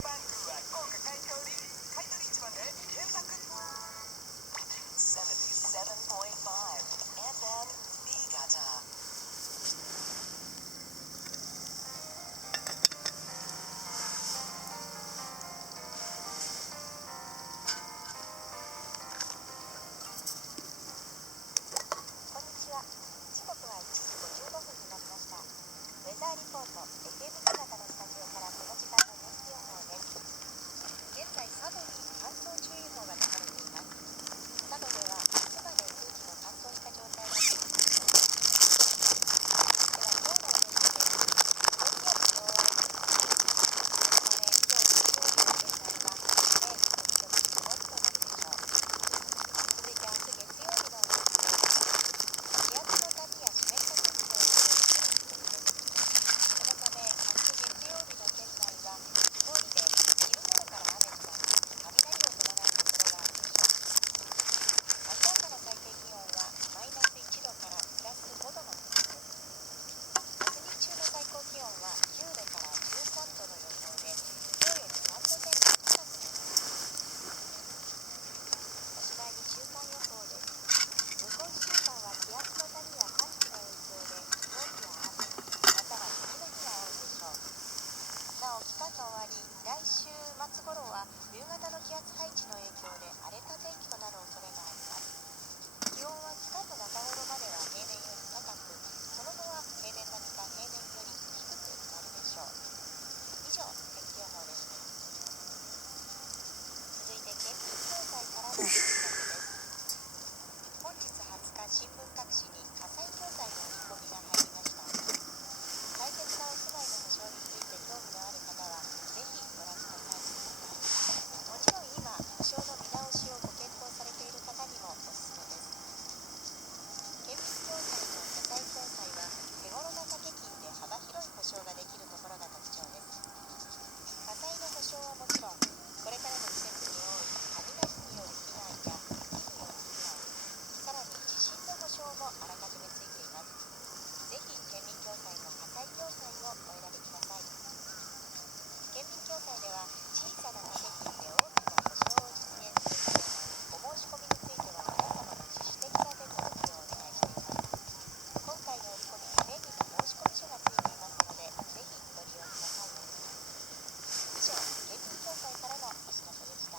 バングは高価買い取り市場で検索。77.5 FM Niigata。こんにちは。時刻は1時55分になりました。ウェザーリポート FM 新潟のスタジオからこの時間の天気予報です。現在佐渡に乾燥注意報が出されています。佐渡では明日まで空気の乾燥した状態が続きそうです。では今日のお天気です。高気圧と覆われています。そのため今日日曜日の県内は晴れ時々曇りとなるでしょう。続いて明日月曜日のお天気です。気圧の谷や湿った空気の影響で晴れる見込みです。そのため明日月曜日の県内は曇りで昼頃から雨となり雷を伴うところがあるでしょう。明日朝の最低気温はマイナス1度からプラス5度の見込みです。明日日中の最高気温は9度から13度の予想で今日より3度前後高くなります。おしまいに週間予報です。向こう1週間は気圧の谷や寒気の影響で曇りや雨、または雪の日が多いでしょう。なお期間の終わり、来週末頃は冬型の気圧配置の影響で荒れた天気となる恐れがあります。気温は期間の中頃までは平年より高く、その後は平年並みか平年より低くなるでしょう。以上、天気予報でした。続いて県民協会からのお知らせです。本日20日、新聞各紙に火災協会の折り込みが入りました。大切なお住まいの保証について興味のある方はぜひご覧ください。もちろん今保証の見直しをご検討されている方にもおすすめです。県民協会の火災協会は手頃な掛け金で幅広い保証ができるところが特徴です。火災の保証はもちろん、これからの季節に多い雷による被害や雪による被害、さらに地震の保証もあらかじめついています。ぜひ県民協会の火災協会をお選びください。県民協会では小さな掛け金で大きな保証を実現するため、お申し込みについては皆様の自主的な手続きをお願いしています。今回の折り込みに便利な申し込み書がついていますので、ぜひご利用ください。以上、県民協会からのお知らせでした。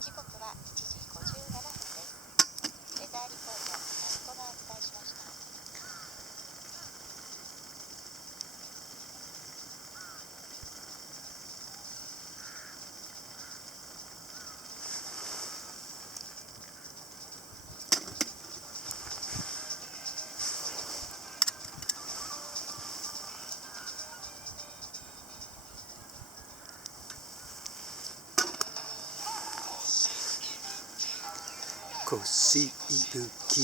時刻は1時57分です。ウェザーリポート、マスコがお伝えしました。腰いぶき